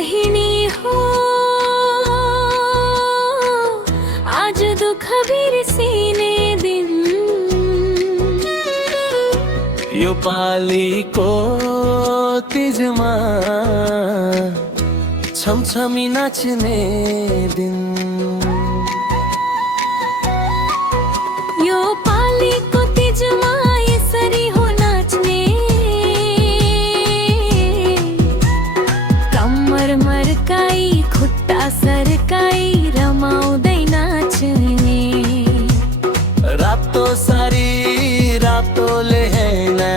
बहिनी हो आज दुख बिर्सिने दिन यो पालीको तिजमा छमछमी नाच्ने दिन यो पालीको तिजमा यसरी हो नाच्ने कम्मर मर्काई खुट्टा सरकाई रमाउँदै नाच्ने रातो सारी रातो लेहेना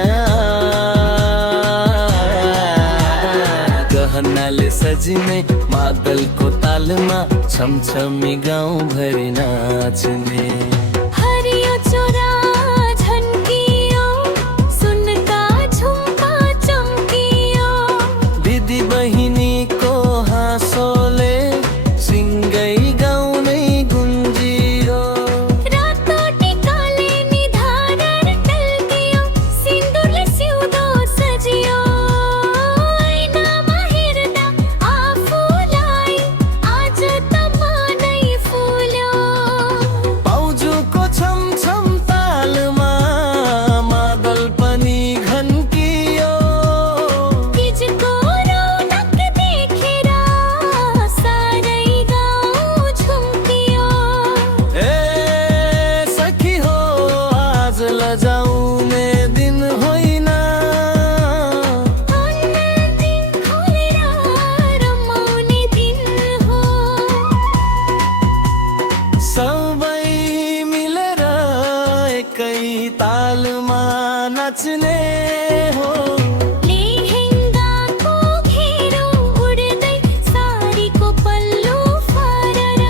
गहनाले सजिने मादलको तालमा छमछमी गाउँभरि नाच्ने हरियो चोरा झन्कियो सुनका झुम्पा चम्कियो दिदी बहिनीको हाँसोले सिङ्गै गाउनै गुन्जियो रातो टिकाले निधार टल्कियो सिन्दुरले सिउँदो सजियो ऐनामा हेर्दा आफूलाई आज त मनै फुल्यो पाउजुको छमछम तालमा मादल पनि घन्टियो तिजको रौनक देखेर सारै गाउँ झुम्कियो ए सखी हो आज लजाउने दिन होइन अन्य दिन खोलेर रमाउने दिन हो सबै मिलेर एकै तालमा नाच्ने हो लेहेङ्गाको घेरो उड्दै साडीको पल्लो फरर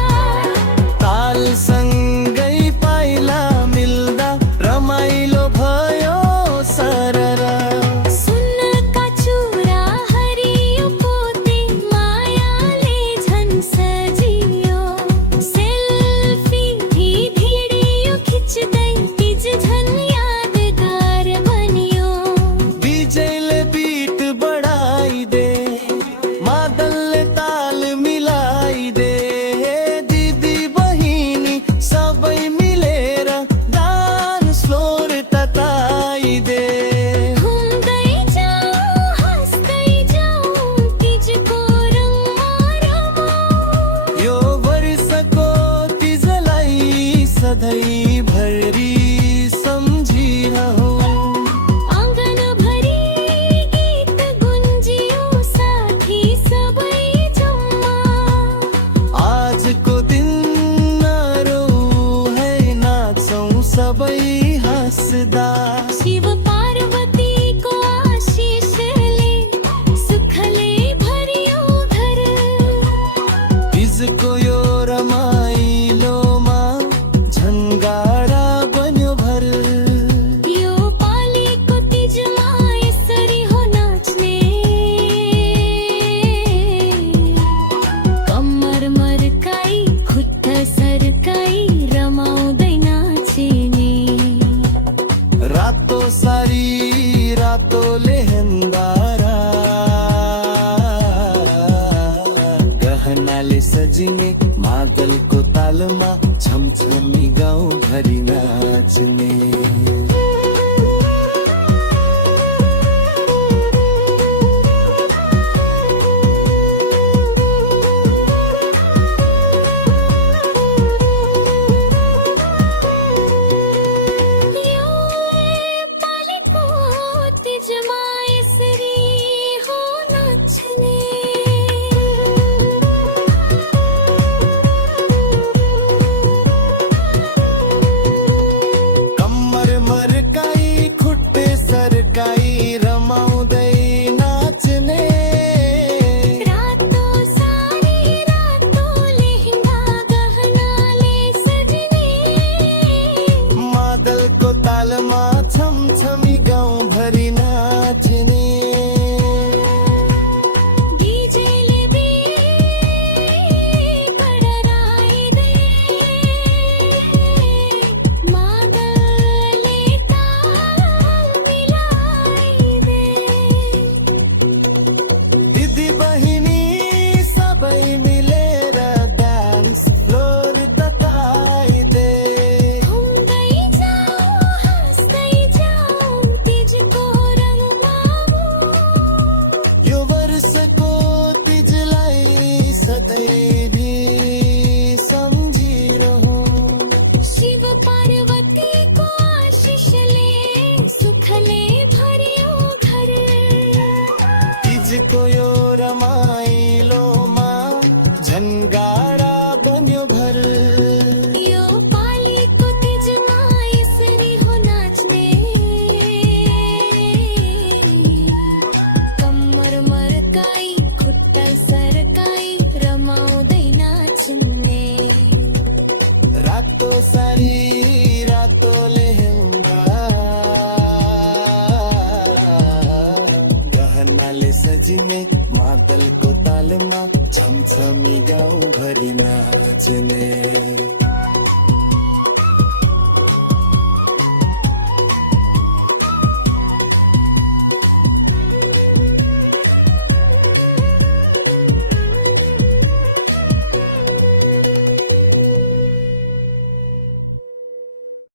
तालसँगै पाइला मिल्दा रमाइलो भयो सरर सुनका चुरा हरियो पोते मायाले झन् सजियो सेल्फी भिडियो खिच्दै तिज झन् यादगार बनियो डीजेले बीट बढाइदे मादलले ताल मिलाइदे दिदी बहिनी सबै मिलेर डान्स फ्लोर तताइदे घुम्दै जाऊँ हाँस्दै जाऊँ तिजको रङमा रमाऊँ यो वर्षको तिजलाई सधैँभरि सम्झिरहौँ आँगनभरि गीत गुन्जियो साथी सबै जम्मा आजको दिन नरौँ है नाचौँ सबै हाँस्दा शिव पार्वतीको आशिषले सुखले भरियो घर तिजको यो रमाइलोमा झन्गाडा बन्यो भर यो पालीको तिजमा यसरी हो नाच्ने कम्मर मर्काई खुट्टा सरकाई रमाउँदै नाच्ने रातो सारी रातो लेहेन्दारा गहनाले सजिने मादलको तालमा छमछमी गाउँभरि नाच्ने यो पालीको तिजमा यसरी हो नाच्ने कम्मर मर દિલોમાં જનગારા બન્યો ઘર यो पाली को तिजमा इसरी हो नाचने कमर मरकाई खुट्टा सरकाई रमाओ दई नाचने રાતો સારી રાતો લહેંગા ગહના લે સજીને માતલ કો તાલમાં છમછમી ગાઉં ભરી નાચને